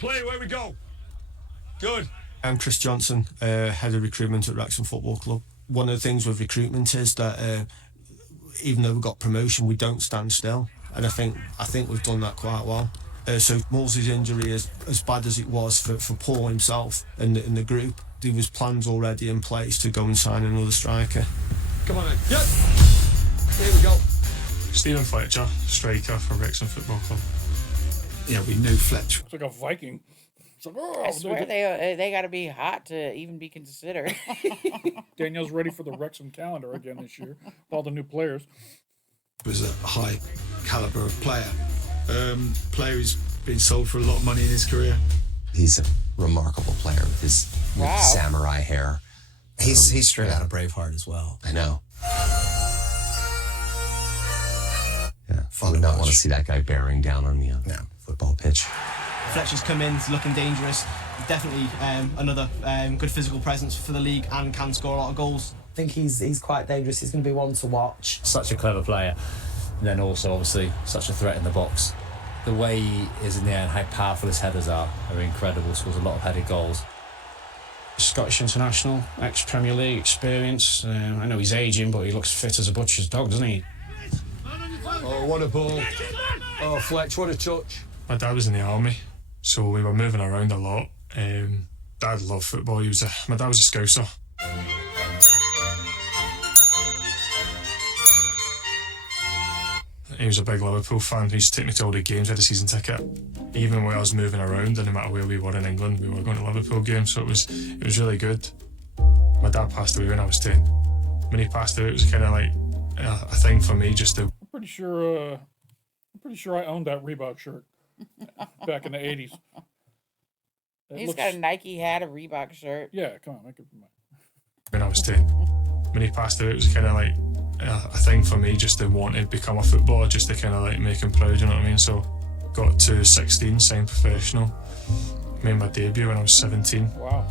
Play, where we go. Good. I'm Chris Johnson, head of recruitment at Wrexham Football Club. One of the things with recruitment is that even though we've got promotion, we don't stand still. And I think we've done that quite well. So Molesley's injury, as bad as it was for Paul himself and the group, there was plans already in place to go and sign another striker. Come on then. Yep. Here we go. Stephen Fletcher, striker for Wrexham Football Club. Yeah, we knew Fletcher. It's like a Viking. It's like, oh, I swear they got to be hot to even be considered. Danielle's ready for the Wrexham calendar again this year. All the new players. Was a high caliber of player. Player who's been sold for a lot of money in his career. He's a remarkable player with his samurai hair. He's straight out of Braveheart as well. I know. Yeah, I would not want to see that guy bearing down on me on the football pitch. Fletcher's come in, he's looking dangerous. Definitely another good physical presence for the league and can score a lot of goals. I think he's quite dangerous. He's going to be one to watch. Such a clever player. And then also, obviously, such a threat in the box. The way he is in the air and how powerful his headers are incredible. Scores a lot of headed goals. Scottish international, ex-Premier League experience. I know he's ageing, but he looks fit as a butcher's dog, doesn't he? Oh, what a ball. Oh, Fletch, what a touch. My dad was in the army, so we were moving around a lot. Dad loved football. My dad was a Scouser. He was a big Liverpool fan. He used to take me to all the games. I had a season ticket. Even when I was moving around, and no matter where we were in England, we were going to Liverpool games, so it was really good. My dad passed away when I was 10. When he passed away, it was kind of like a thing for me just to... I'm pretty sure I owned that Reebok shirt back in the 80s. He's got a Nike hat, a Reebok shirt. Yeah, come on, make it. When I was 10. When he passed away, it was kind of like a thing for me just to want to become a footballer, just to kind of like make him proud, you know what I mean? So got to 16, signed professional, made my debut when I was 17. Wow.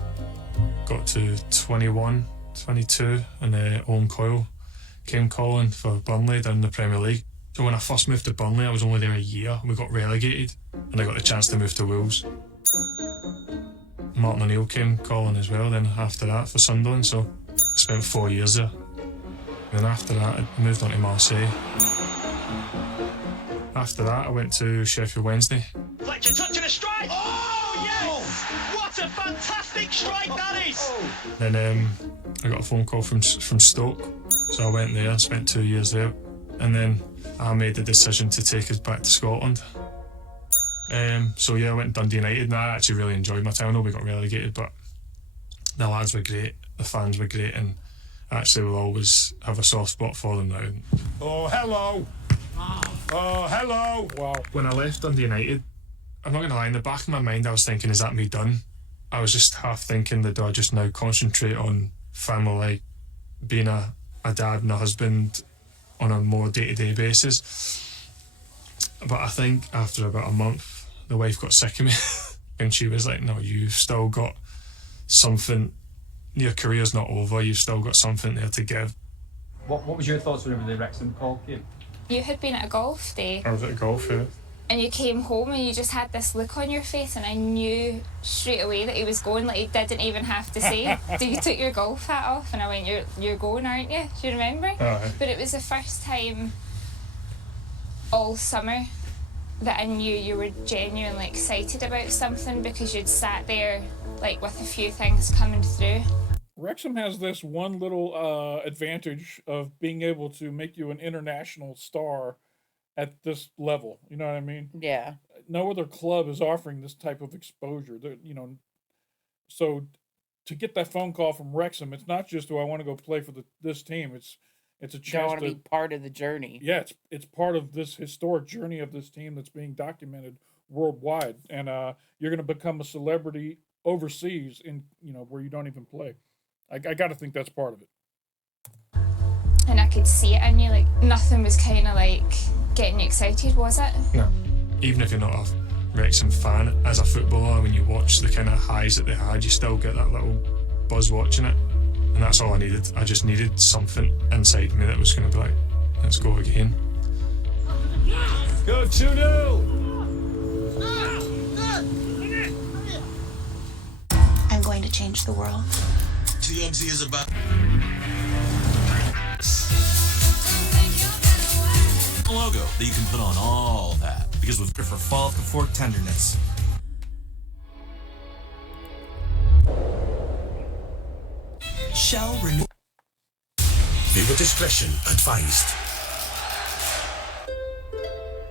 Got to 21, 22, and Owen Coyle came calling for Burnley down in the Premier League. So when I first moved to Burnley, I was only there a year. We got relegated, and I got the chance to move to Wolves. Martin O'Neill came calling as well then after that for Sunderland, so I spent 4 years there. And then after that, I moved on to Marseille. After that, I went to Sheffield Wednesday. Fletcher touching a strike! Oh, yes! What a fantastic strike that is! Then I got a phone call from Stoke, so I went there, spent 2 years there. And then I made the decision to take us back to Scotland. So yeah, I went to Dundee United, and I actually really enjoyed my time. I know we got relegated, but the lads were great, the fans were great, and actually will always have a soft spot for them now. Oh, hello. Oh, hello. Wow. When I left Dundee United, I'm not going to lie, in the back of my mind I was thinking, is that me done? I was just half thinking that do I just now concentrate on family, like being a dad and a husband on a more day-to-day basis. But I think after about a month, the wife got sick of me and she was like, no, you've still got something, your career's not over, you've still got something there to give. What was your thoughts whenever the Wrexham call came? You had been at a golf day. I was at a golf, yeah. And you came home and you just had this look on your face, and I knew straight away that he was going, like he didn't even have to say, do you took your golf hat off? And I went, you're going, aren't you? Do you remember? Aye. But it was the first time all summer that I knew you were genuinely excited about something, because you'd sat there like with a few things coming through. Wrexham has this one little advantage of being able to make you an international star at this level. You know what I mean? Yeah. No other club is offering this type of exposure. So to get that phone call from Wrexham, it's not just, do I want to go play for this team? It's a chance I want to be part of the journey. Yeah, it's part of this historic journey of this team that's being documented worldwide, and you're going to become a celebrity overseas in where you don't even play. I got to think that's part of it. And I could see it in you, like nothing was kind of like getting you excited, was it? No. Even if you're not a Wrexham fan, as a footballer, when you watch the kind of highs that they had, you still get that little buzz watching it. And that's all I needed. I just needed something inside me that was going to be like, let's go again. Go 2-0! I'm going to change the world. TMZ is about a logo that you can put on all that, because we're for fall before tenderness. Shell renew. Viewer discretion advised.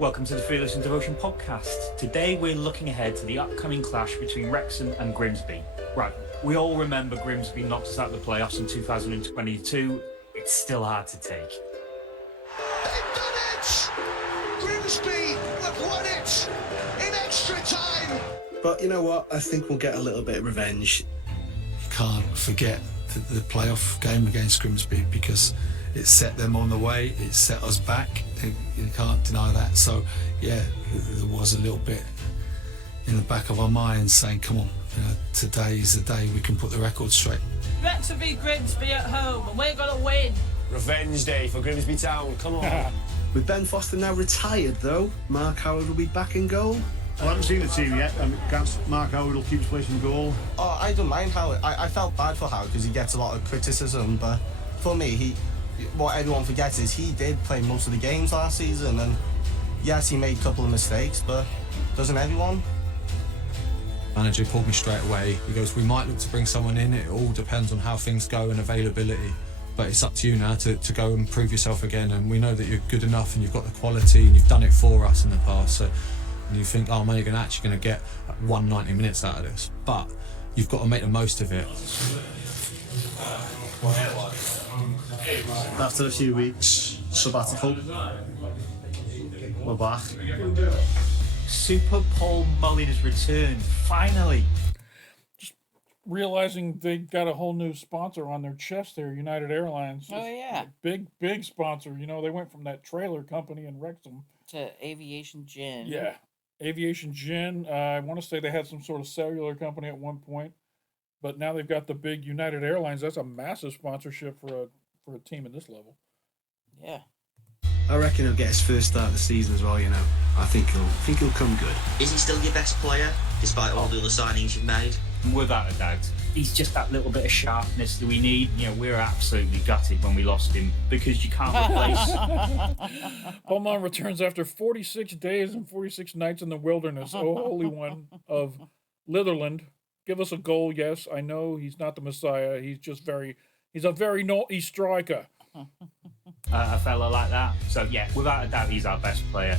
Welcome to the Fearless and Devotion podcast. Today we're looking ahead to the upcoming clash between Wrexham and Grimsby. Right, we all remember Grimsby knocked us out of the playoffs in 2022. It's still hard to take. They've done it! Grimsby have won it in extra time! But you know what? I think we'll get a little bit of revenge. Can't forget the playoff game against Grimsby because it set them on the way, it set us back. You can't deny that. So, yeah, there was a little bit in the back of our minds saying, come on, today is the day we can put the record straight. Wrexham beat Grimsby at home and we're going to win. Revenge day for Grimsby Town, come on. With Ben Foster now retired, though, Mark Howard will be back in goal. I haven't seen the team yet. Mark Howard will keep his place in goal. Oh, I don't mind Howard. I felt bad for Howard because he gets a lot of criticism, but for me, what everyone forgets is he did play most of the games last season, and yes, he made a couple of mistakes, but doesn't everyone? Manager called me straight away. He goes, we might look to bring someone in. It all depends on how things go and availability. But it's up to you now to go and prove yourself again. And we know that you're good enough and you've got the quality and you've done it for us in the past. So and you think, oh, man, you're actually going to get 190 minutes out of this. But you've got to make the most of it. After a few weeks sabbatical, we're back. Super Paul Mullin has returned, finally. Just realizing they got a whole new sponsor on their chest there, United Airlines. Oh, yeah. Big sponsor. You know, they went from that trailer company in Wrexham to Aviation Gin. Yeah. Aviation Gin. I want to say they had some sort of cellular company at one point, but now they've got the big United Airlines. That's a massive sponsorship for a team at this level. Yeah. I reckon he'll get his first start of the season as well, you know. I think he'll come good. Is he still your best player, despite all the other signings you've made? Without a doubt. He's just that little bit of sharpness that we need. You know, we're absolutely gutted when we lost him because you can't replace. Paul Mullin returns after 46 days and 46 nights in the wilderness. Oh, Holy One of Litherland. Give us a goal, yes. I know he's not the Messiah. He's a very naughty striker. A fella like that. So, yeah, without a doubt, he's our best player.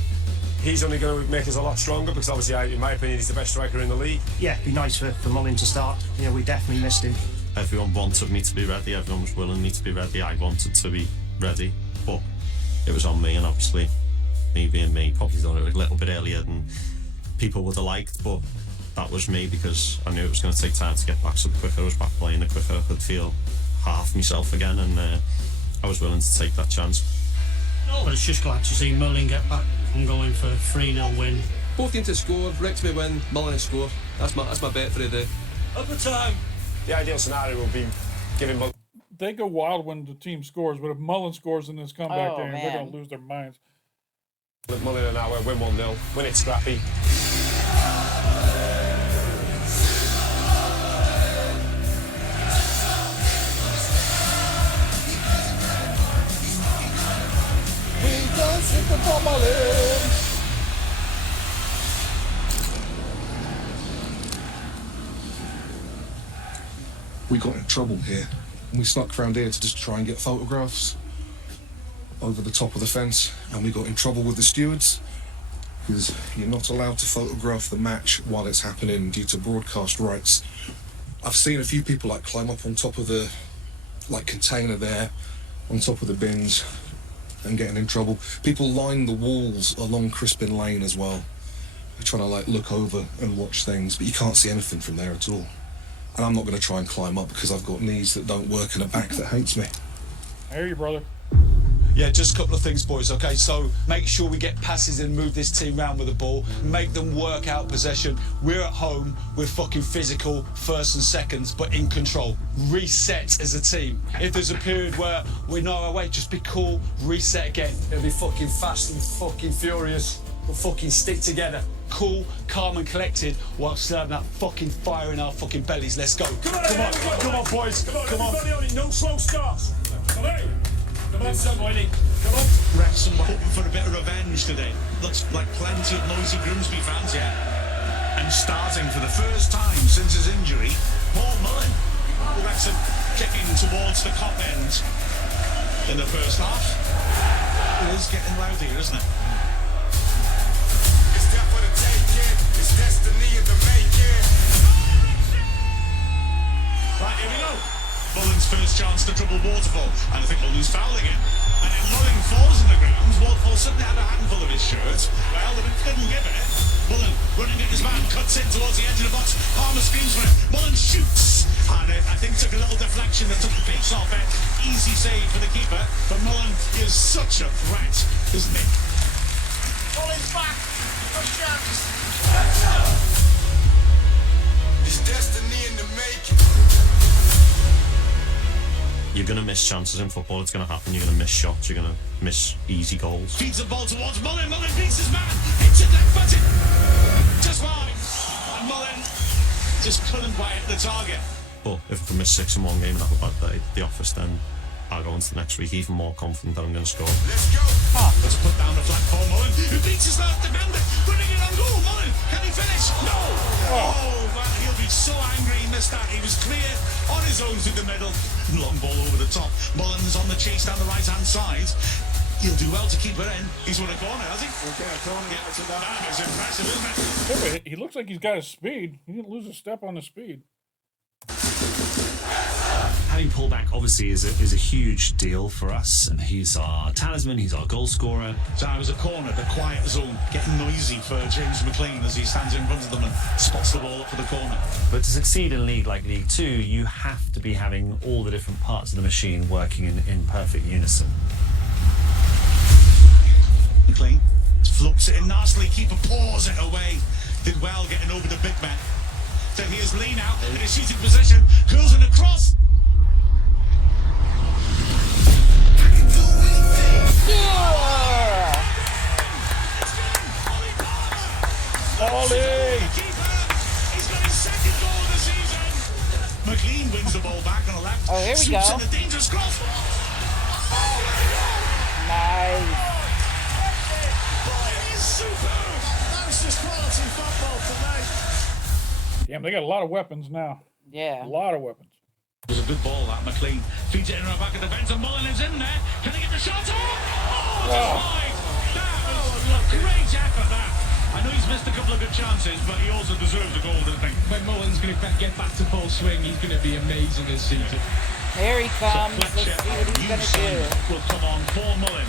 He's only going to make us a lot stronger because obviously, in my opinion, he's the best striker in the league. Yeah, it'd be nice for Mullin to start. You know, we definitely missed him. Everyone wanted me to be ready. Everyone was willing me to be ready. I wanted to be ready, but it was on me, and obviously, me being me, probably done it a little bit earlier than people would have liked, but that was me because I knew it was going to take time to get back. So the quicker I was back playing, the quicker I could feel half myself again, and I was willing to take that chance. Well, it's just glad to see Mullin get back and going for a 3-0 win. Both teams to score, Wrexham win, Mullin score. That's my bet for the day. At the time, the ideal scenario would be giving Mullin. They go wild when the team scores, but if Mullin scores in this comeback game, they're going to lose their minds. Mullin an hour, win 1-0, win it scrappy. We got in trouble here, and we snuck around here to just try and get photographs over the top of the fence, and we got in trouble with the stewards because you're not allowed to photograph the match while it's happening due to broadcast rights. I've seen a few people climb up on top of the container there, on top of the bins, and getting in trouble. People line the walls along Crispin Lane as well. They're trying to look over and watch things, but you can't see anything from there at all. And I'm not going to try and climb up because I've got knees that don't work and a back that hates me. I hear you, brother. Yeah, just a couple of things, boys, okay? So make sure we get passes and move this team round with the ball. Make them work out possession. We're at home. We're fucking physical, first and seconds, but in control. Reset as a team. If there's a period where we know our way, just be cool, reset again. It'll be fucking fast and fucking furious. We'll fucking stick together. Cool, calm and collected while still having that fucking fire in our fucking bellies. Let's go. Come on, boys. Come on. Everybody on it, no slow starts. Come on, somebody. Come on. Wrexham hoping for a bit of revenge today. Looks like plenty of noisy Grimsby fans, yeah. And starting for the first time since his injury, Paul Mullen. Wrexham kicking towards the cop end in the first half. It is getting loud here, isn't it? It's death for the taking. It's destiny in the making. Right, here we go. Mullen's first chance to trouble Waterfall, and I think we'll lose foul again. And then Mullen falls in the ground. Waterfall suddenly had a handful of his shirt. Well, they didn't give it. Mullen running at his man, cuts in towards the edge of the box. Palmer screams for it. Mullen shoots. And I think took a little deflection that took the pace off it. Easy save for the keeper. But Mullen is such a threat, isn't he? Mullen's back. Push chance. It's destiny in the making. You're going to miss chances in football. It's going to happen. You're going to miss shots. You're going to miss easy goals. Feeds the ball towards Mullen. Mullen beats his man. Hits it left footed. Just wide. And Mullen just couldn't quite hit the target. But if I can miss 6 in one game and have a bad day at the office, then I'll go into the next week even more confident that I'm going to score. Let's go. Let's put down the flag for Mullen, who beats his last defender. Running it on goal. Mullen, can he finish? No. Oh, man, he'll be so angry he missed that. He was clear on his own through the middle. Long ball over the top. Mullen's on the chase down the right-hand side. He'll do well to keep it in. He's won a corner, has he? Okay, a corner. Yeah, that is impressive, isn't it? He looks like he's got his speed. He didn't lose a step on the speed. Having pulled back obviously is a huge deal for us. He's our talisman, he's our goal scorer. So it was a corner, the quiet zone, getting noisy for James McLean as he stands in front of them and spots the ball up for the corner. But to succeed in a league like League Two, you have to be having all the different parts of the machine working in perfect unison. McLean floats it in nicely, keeper paws it away. Did well getting over the big man. So here's Lee now in a seated position, curls in across. Ollie! He's got his second goal of the season. McLean wins the ball back on the left. Oh, here we go. In a dangerous cross. Nice. Boy, it is superb. That's just quality football tonight. Damn, they got a lot of weapons now. Yeah. A lot of weapons. It was a good ball, that McLean. Feeds it in the back of the defence, and Mullen is in there. Can he get the shot? Oh, just wide. That was a great effort, that. I know he's missed a couple of good chances, but he also deserves a goal, doesn't he? When Mullen's going to get back to full swing, he's going to be amazing this season. Here he comes. So Let's see what he's going to do. Will come on, Paul Mullen.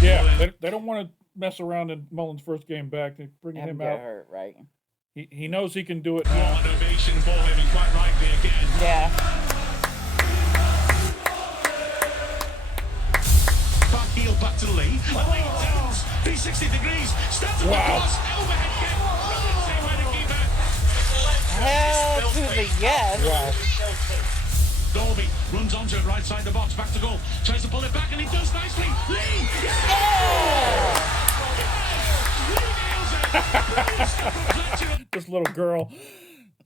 Yeah, they don't want to mess around in Mullen's first game back. They're bringing him out. Hurt, right? He knows he can do it now. More innovation for him, and quite rightly again. Yeah. Back heel, back to Lee. Lee turns 360 degrees. Steps up across. Overhead kick. Brilliant by the keeper. Hell to the yes. Wow. Dolby runs onto it, right side the box, back to goal. Tries to pull it back, and he does nicely. Lee! Yeah! This little girl.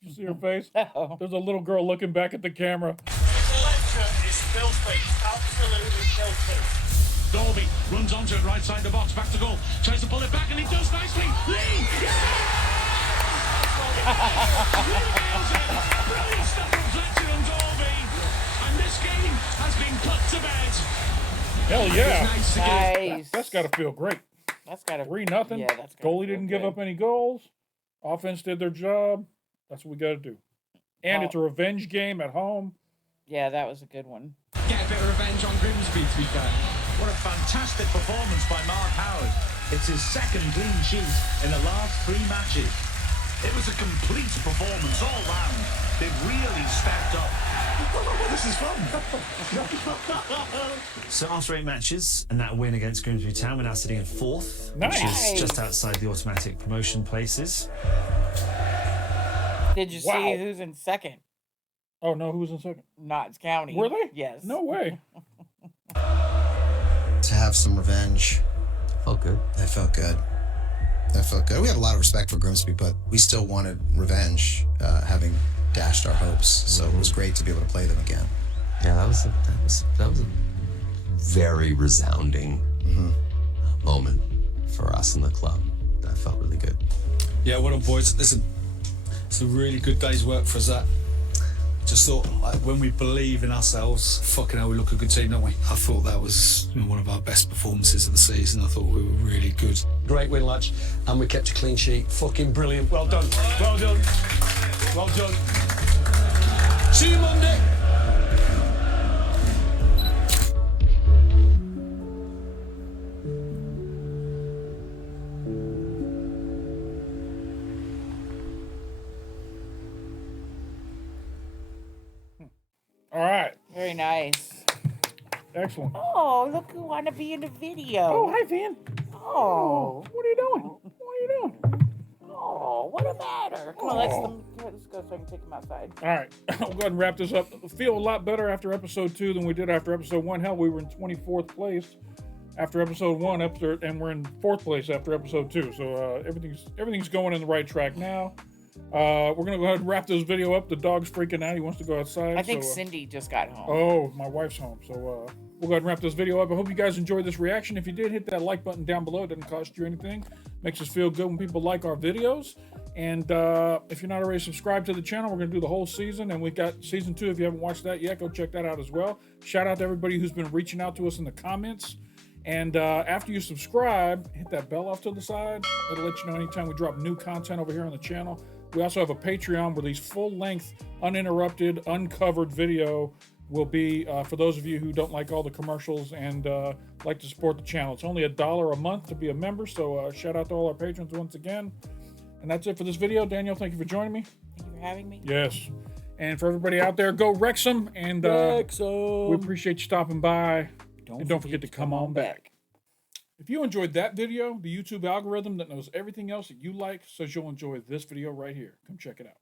You see her face? No. There's a little girl looking back at the camera. Fletcher is filthy. Absolutely filthy. Dolby runs onto it, right side the box, back to goal. Tries to pull it back, and he does nicely. Lee! Brilliant stuff from Fletcher and Dolby. And this game has been put to bed. Hell yeah. Nice. That's got to feel great. That's got to 3-0. Yeah, that's Goalie didn't give up any goals. Offense did their job. That's what we got to do. And it's a revenge game at home. Yeah, that was a good one. Get a bit of revenge on Grimsby, to be fair. What a fantastic performance by Mark Howard. It's his second clean sheet in the last 3 matches. It was a complete performance all round. They've really stepped up. This is fun. So after 8 matches and that win against Grimsby Town, we're now sitting in 4th, Nice. which is just outside the automatic promotion places. Did you see who's in second? Oh, no, who was in second? Notts County. Were they? Yes. No way. To have some revenge. Felt good. That felt good. That felt good. We had a lot of respect for Grimsby, but we still wanted revenge, having dashed our hopes. So it was great to be able to play them again. Yeah, that was a very resounding moment for us in the club. That felt really good. Yeah, well done, boys. Listen, it's a really good day's work for us, that. Just thought, like, when we believe in ourselves, fucking hell, we look a good team, don't we? I thought that was one of our best performances of the season. I thought we were really good. Great win, lads. And we kept a clean sheet. Fucking brilliant. Well done. Well done. Well done. See you Monday. All right. Very nice. Excellent. Oh, look who want to be in the video. Oh, hi, Van. Oh. What are you doing? What are you doing? Oh, what a matter. Come on, let's go so I can take him outside. All right. We'll go ahead and wrap this up. I feel a lot better after episode 2 than we did after episode 1. Hell, we were in 24th place after episode 1, and we're in 4th place after episode 2. So everything's going in the right track now. We're going to go ahead and wrap this video up. The dog's freaking out. He wants to go outside. I think Cindy just got home. Oh, my wife's home. So we'll go ahead and wrap this video up. I hope you guys enjoyed this reaction. If you did, hit that like button down below. It doesn't cost you anything. Makes us feel good when people like our videos. And if you're not already subscribed to the channel, we're going to do the whole season. And we've got season 2. If you haven't watched that yet, go check that out as well. Shout out to everybody who's been reaching out to us in the comments. And after you subscribe, hit that bell off to the side. It'll let you know anytime we drop new content over here on the channel. We also have a Patreon where these full-length, uninterrupted, uncovered video will be for those of you who don't like all the commercials and like to support the channel. It's only $1 a month to be a member, so shout out to all our patrons once again. And that's it for this video. Daniel, thank you for joining me. Thank you for having me. Yes. And for everybody out there, go Wrexham. And we appreciate you stopping by. And don't forget to come on back. If you enjoyed that video, the YouTube algorithm that knows everything else that you like says you'll enjoy this video right here. Come check it out.